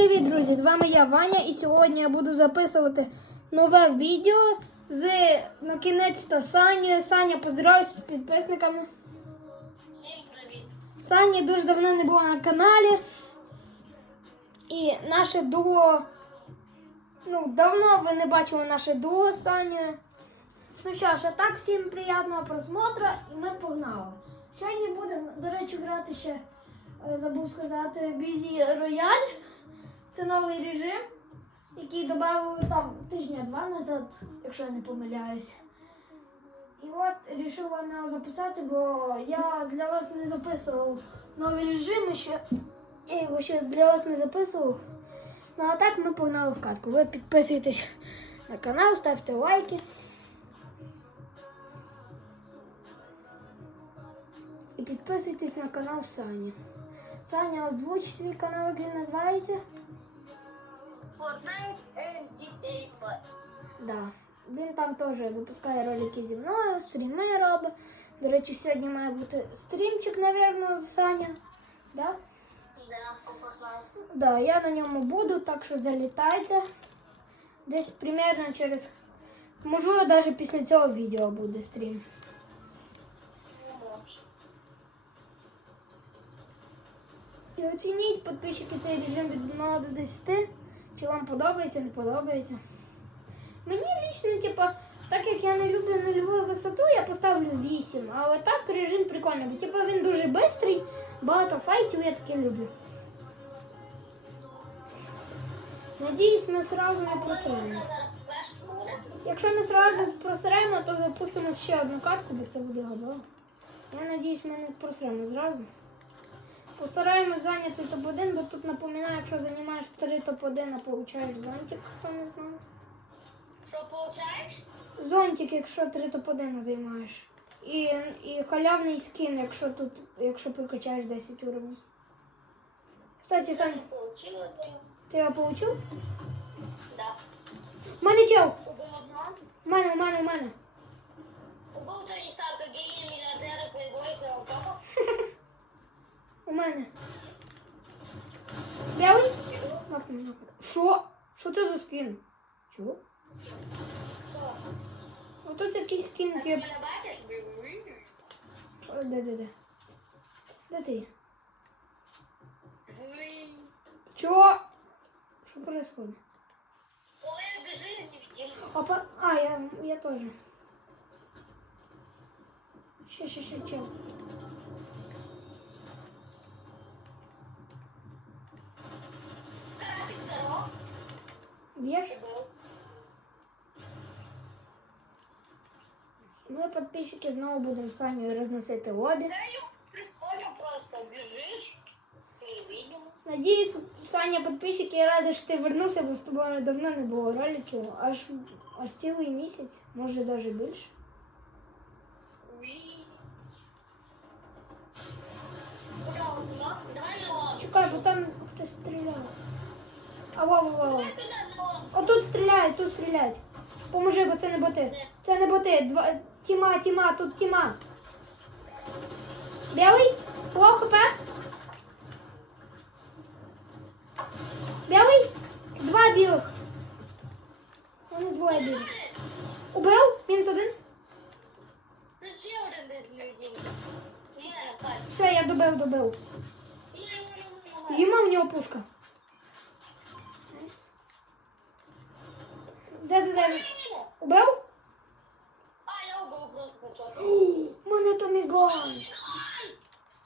Привіт, друзі! З вами я Ваня, і сьогодні я буду записувати нове відео з на кінець-то Сані. Саня, поздоровайся з підписниками. Всім привіт! Сані дуже давно не було на каналі. І наше дуо. Ну, давно ви не бачили наше дуо з Ну що ж, а так всім приємного просмотру і ми погнали. Сьогодні будемо, до речі, грати ще, е, забув сказати, Busy Royale. Це новий режим, який додали там тижня два назад, якщо я не помиляюсь. І от вирішив вам його записати, бо я для вас не записував новий режим ще. Я його ще для вас не записував. Ну а так ми погнали в катку. Ви підписуйтесь на канал, ставте лайки. І підписуйтесь на канал Сані. Саня, озвуч свій канал, як він називається? Да. Він там теж випускає ролики зі мною, стріми робить. До речі, сьогодні має бути стрімчик, напевно, з Саня. Да? Да, по Fortnite. Да, я на ньому буду, так що залітайте. Десь примерно через. Можливо, навіть після цього відео буде стрім. Не може. І оцініть підписчики цей режим від 1 до 10. Чи вам подобається, не подобається. Мені лічно, типа, так як я не люблю нульову висоту, я поставлю 8. Але так режим прикольний, бо типа він дуже швидкий, багато файтів, я таке люблю. Надіюсь, ми сразу не просираємо. Якщо ми сразу просираємо, то запустимо ще одну катку, бо це буде гадало. Я надіюсь, ми не просремо зразу. Постараємось зайняти топ-1, бо тут напоминаю, якщо займаєш 3 топ-1, а получаєш зонтик, хто не знає. Що получаєш? Зонтик, якщо 3 топ-1 займаєш. І, і халявний скін, якщо тут, якщо прокачаєш 10 уровнів. Кстати, Сань, Не ти його получив? Да. В мене чел! В мене, в мене, в мене. Убив Тоні Старка, генія, мільярдера, плейбой, філантропа. У мене. Білий? Нахуй, нахуй. Що? Що це за скін? Чого? Що? Отут якийсь скін, Ти який... мене бачиш? О, Де, де, де? Де ти? Чого? Що происходит? Ой, біжи, невидимка. Опа, а, я, я тоже. Ще, ще, ще, чел. Карасик здоров. Б'єш? Убив. Ми, підписчики, знову будемо з вами розносити лобі. Це прикольно просто. Біжиш. Невидимо. Надіюсь, Саня, підписчики, я рада, що ти вернувся, бо з тобою давно не було роликів. Аж, аж цілий місяць, може навіть більше. Уи. Куда он туда? Давай на лаву. Чекай, бо там хтось стріляє. А вау, вау, вау. Давай туда на лаву. О, тут стріляють, тут стріляють. Поможи, бо це не боти. Це не боти. Два... Тіма, тіма, тут тіма. Білий? О, хп. Білий? Два білих. Вони двоє білих. Убив? Мінус один. Все, я добив, добив. Їма в нього пушка. Де, де, де? Убив? А, я убив просто хедшот. У мене Томіган.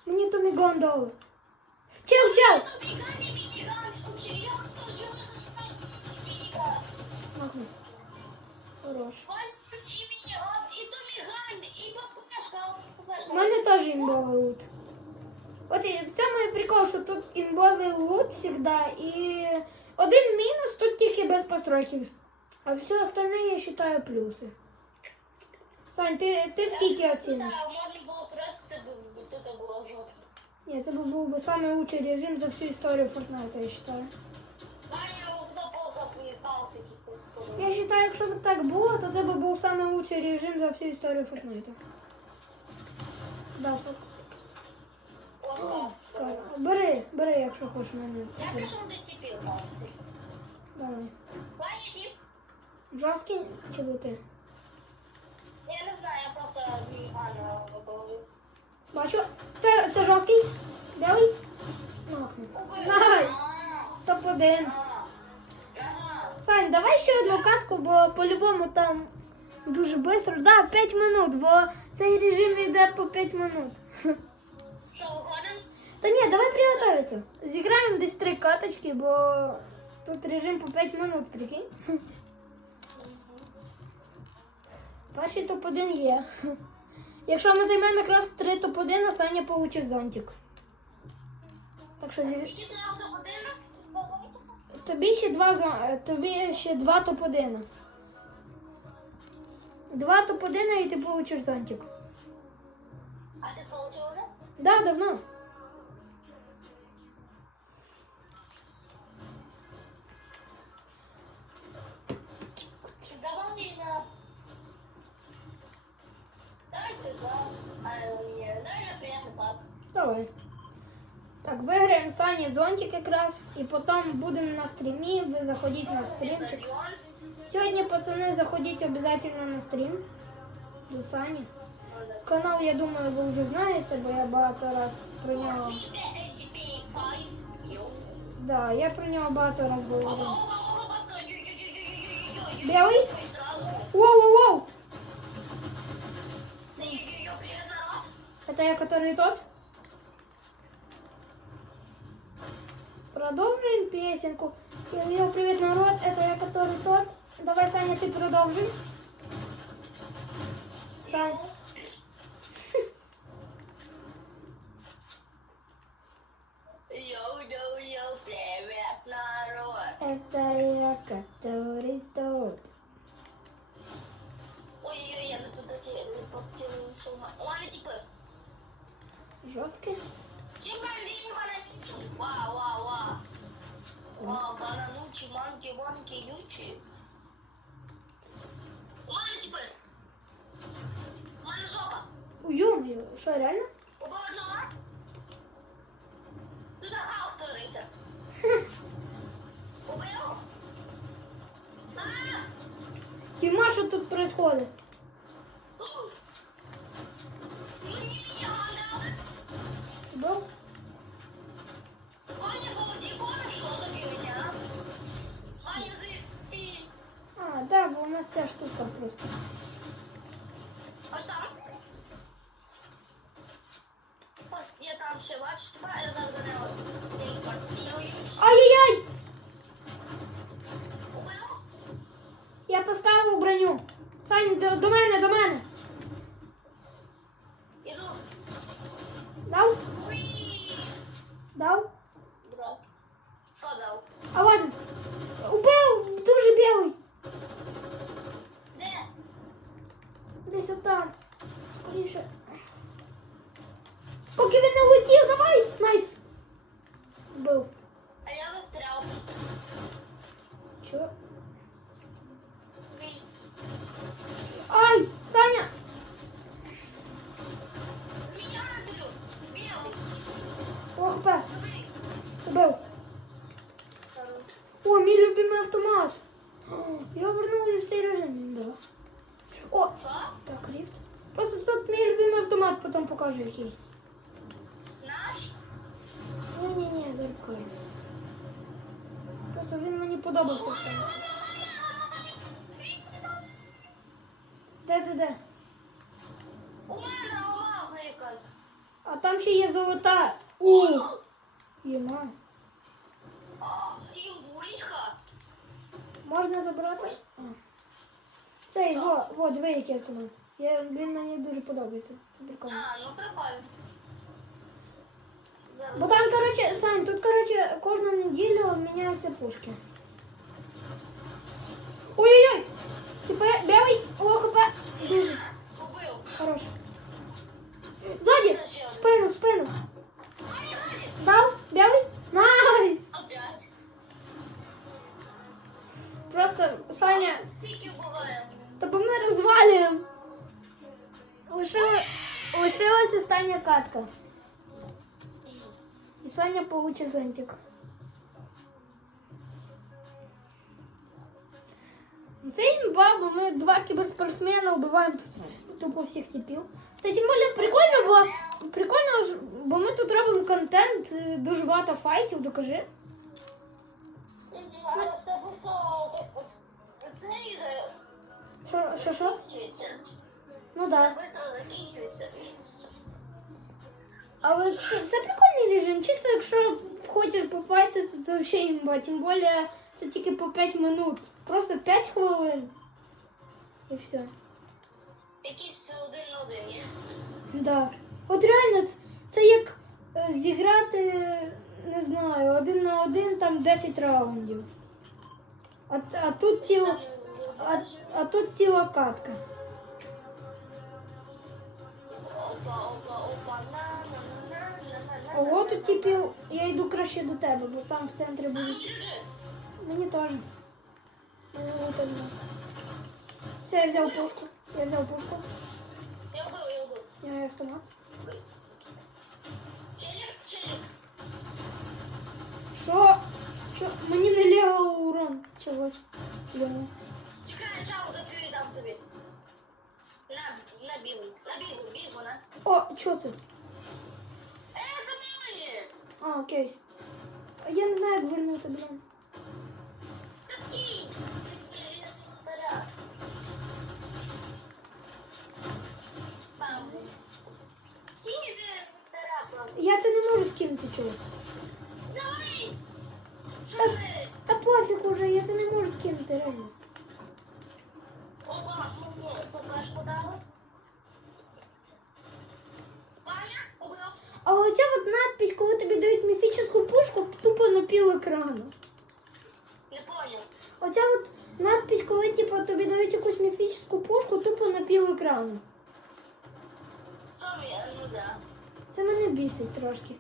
Мені Томіган дали. Чел, чел! Нахуй. Хорош. У мене теж імбовий лут. От і в цьому і прикол, що тут імбовий лут завжди. І один мінус тут тільки без постройків. А все остальне я вважаю плюси. Сань, ти, ти скільки оціниш? Можна було сратися, бо тут було жорстко. Ні, це був, був би самий лучший режим за всю історію Fortnite, я вважаю. Ваня, туди просто поїхався якийсь происходит. Я вважаю, якщо б так було, то це б був самий лучший режим за всю історію Fortnite. Да, фак. О, Оскар. Скажу. Бери, бери, якщо хочеш мене. Я пишу ДТП, там. Давай. Ваня, тип. Жорсткий чи бути? Я не знаю, я просто мігано вибив. Бачу. Це, це жорсткий? Білий? Нахуй. Топ-1. Сань, давай ще одну катку, бо по-любому там дуже швидко. Да, 5 минут, бо цей режим йде по 5 минут. Що, виходимо? Та ні, давай приготуватися. Зіграємо десь три каточки, бо тут режим по 5 минут, прикинь. Перший топ-1 є. Якщо ми займемо якраз 3 топ-1, а Саня получить зонтик. Так що зі... Тобі ще два зо- тобі ще два топ-1. Два топ-1 і ти получиш зонтик. А ти получив вже? Да, давно. Давай. Так, виграємо Сані зонтик якраз, і потім будемо на стрімі. Ви заходіть на стрім. Медальон. Сьогодні, пацани, заходіть обов'язково на стрім до Сані. Канал, я думаю, ви вже знаєте, бо я багато раз про нього. GTA 5. Йоу. Да, я про нього багато раз говорив. Опа, пацан, Это я, который тот? Продолжим песенку. Йо, привет, народ, это я, который тот. Давай, Саня, ты продолжи. Сань. что тут происходит? Ні, мандали. Был? Ваня, Володі, хорошо тобі мене. Ваня, зив. А, да, бо у нас ця штука просто. Ось Поставив броню. Сань, до, до мене, Убив. О, мій любимий автомат. Я вернули в цей режим. Да. О, Що? так, ліфт. Просто тут мій любимий автомат, потім покажу який. Наш? Ні-ні-ні, заркаю. Просто він мені подобався. в цьому. Де, де, де? У мене алмазна якась. А там ще є золота. У! Єма. А, І вуличка. Можна забрати? А. Цей, во, во, диви, який автомат. Я, він мені дуже подобається. Це прикольно. А, ну прикольно. Бо там, коротше, Сань, тут, коротше, кожну неділю міняються пушки. Ой-ой-ой! Типа, білий, ОХП. Дуже Убив. хорош. Ззаді! В Спину, в спину. Ай, ззаді. Дав? Білий? Найс! Опять. Просто, Саня, Скільки буває? та бо ми розвалюємо. Лишили, лишилася остання катка. Саня получит зонтик. Це імба, бо ми два кіберспортсмена вбиваємо тут тупо всіх типів. Та тим більше прикольно, бо прикольно, ж- бо ми тут робимо контент, е, дуже багато файтів, докажи. Все що, що? Ну. Да. закінчується. Але це, прикольний режим. Чисто якщо хочеш пофайтитися, це взагалі імба. Тим більше це тільки по 5 минут. Просто 5 хвилин. І все. Якийсь один на один, ні? Да. От реально, це, це як е, зіграти, не знаю, один на один, там 10 раундів. А, ц- а тут ціла. А, а тут ціла катка. Опа, опа, опа, на, на, на, на, на, на, А на, от на, тут типів, я йду краще до тебе, бо там в центрі на. будуть. Жири. Мені теж. Мені витягнуло. Все, я взяв пушку. Я взяв пушку. Я вбив, я вбив. Я маю автомат. Челік, челік. Що? Що? Мені не легало урон чогось. Думаю. Чекай, я чаву зап'ю і дам тобі. На, на білий, на білий, бігу, на. О, що це? Е, за мною! А, окей. А Я не знаю, як вернути, блін. Та скинь! Ти спілюєш царя. Пам. Скинь із царя просто. Я це не можу скинути чогось. Жири! Та пофіг уже, я це не можу скинути реально. Опа. Ваня, убив. А оця от надпись, коли тобі дають міфічну пушку, тупо на пів екрану. Не понял. Оця от надпись, коли типу, тобі дають якусь міфічну пушку, тупо на пів екрану. Ну да. Це мене бісить трошки.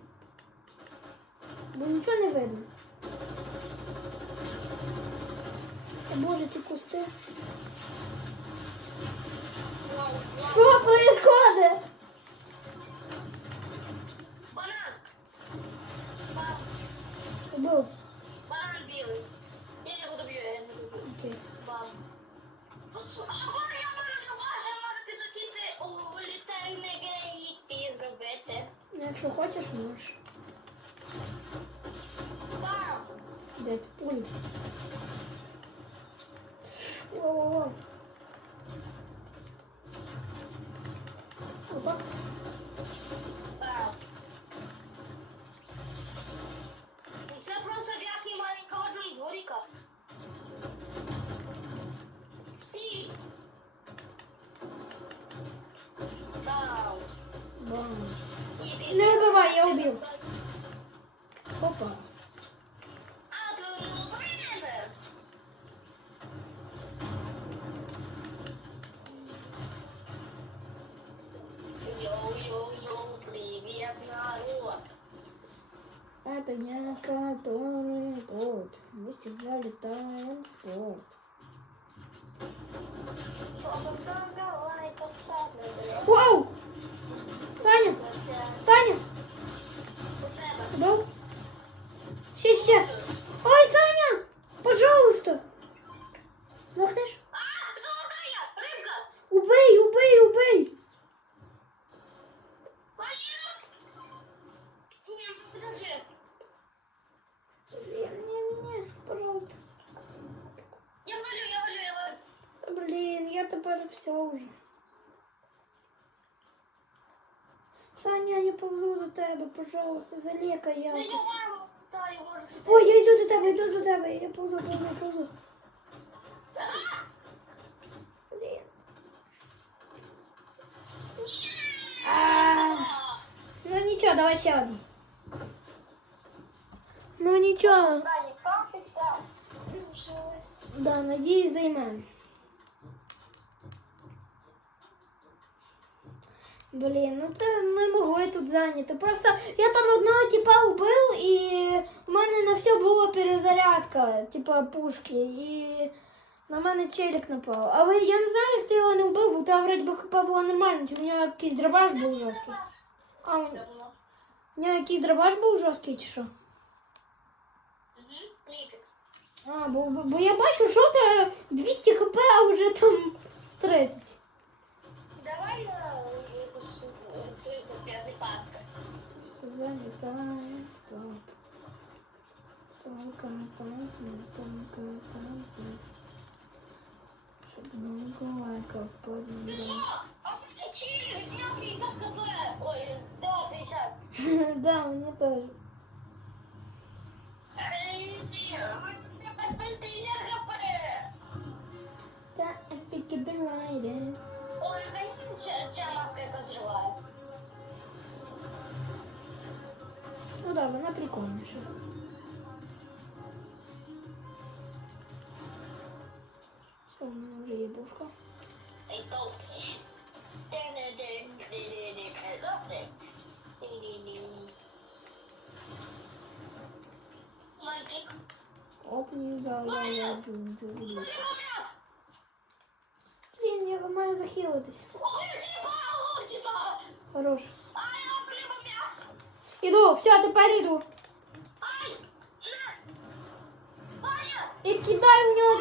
Бо нічого не видно. боже, ці кусти. Вау, вау. Що происходит? Банан. Бам. Убив. Банан білий. Я його доб'ю, я не доб'ю. Окей. Бам. А я можу ваше можу підлетіти у літальне і зробити. Ну, Якщо хочеш, можеш. Бам! Блять, пуль. О-о-о. Опа. Бам! Ну, Це просто верхній до тебе, пожалуйста, залікай Я якось. маму питаю, може ти... Ой, я йду до тебе, йду до тебе, я повзу, повзу, повзу. Блін. А, Ну нічого, давай ще одну. Ну нічого. Останній капітка. Да, надіюсь, займемо. Блін, ну це ми могли тут зайняти. Просто я там одного типа вбив і в мене на все була перезарядка, типа пушки. І на мене челік напав. Але я не знаю, як ти його не вбив, бо там вроді би хп було нормально, чи в нього якийсь дробаш був жорсткий. А у нього якийсь дробаш був жорсткий чи що? А, бо, бо я бачу, що ти 200 хп, а вже там 30. Давай Залетает топ. Только на танцы, только на танцы. Чтобы много лайков поднялось. Да, мне тоже. Да, I think you've been right. Ой, чем маска разрывает. Ну да, вона прикольніша. Все, у мене вже є дошка. Окни залагаю. Блин, я маю захилитись. Хорош. Иду, все, тепер іду. И кидай в нього.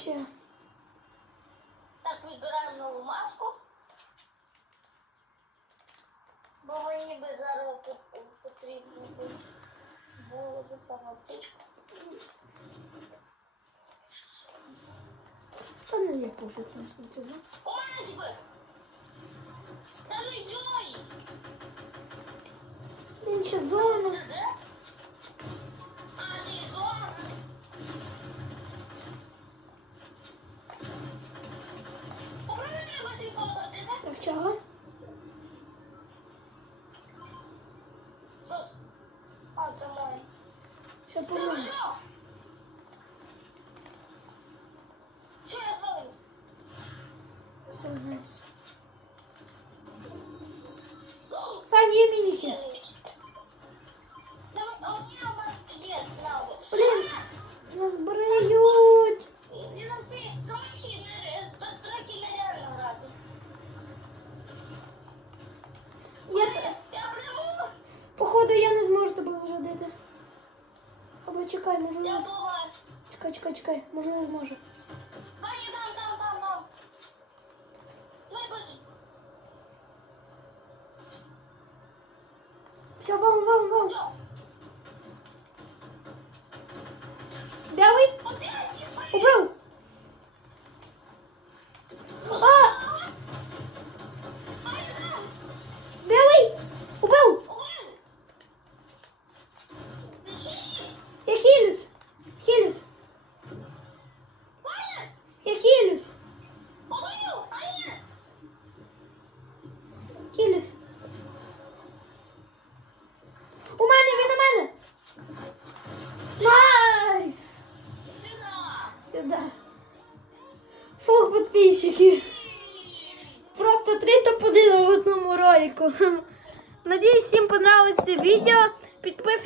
вообще? Так, выбираем новую маску. Бо мені би зараз потрібно було б помолтичку. Та не я купив там сніти маску. Помолить бы, Та не зой! Він ще зону. 叫 не зможу тебе зрадити. Або чекай, може. Я не... Чекай, чекай, чекай, може не зможу.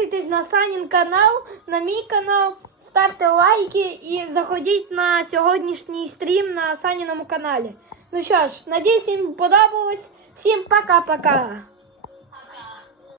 Підписуйтесь на Санин канал, на мій канал, ставьте лайки и заходіть на сегодняшний стрим на Саніному канале. Ну что ж, надеюсь, им понравилось. Всем пока-пока!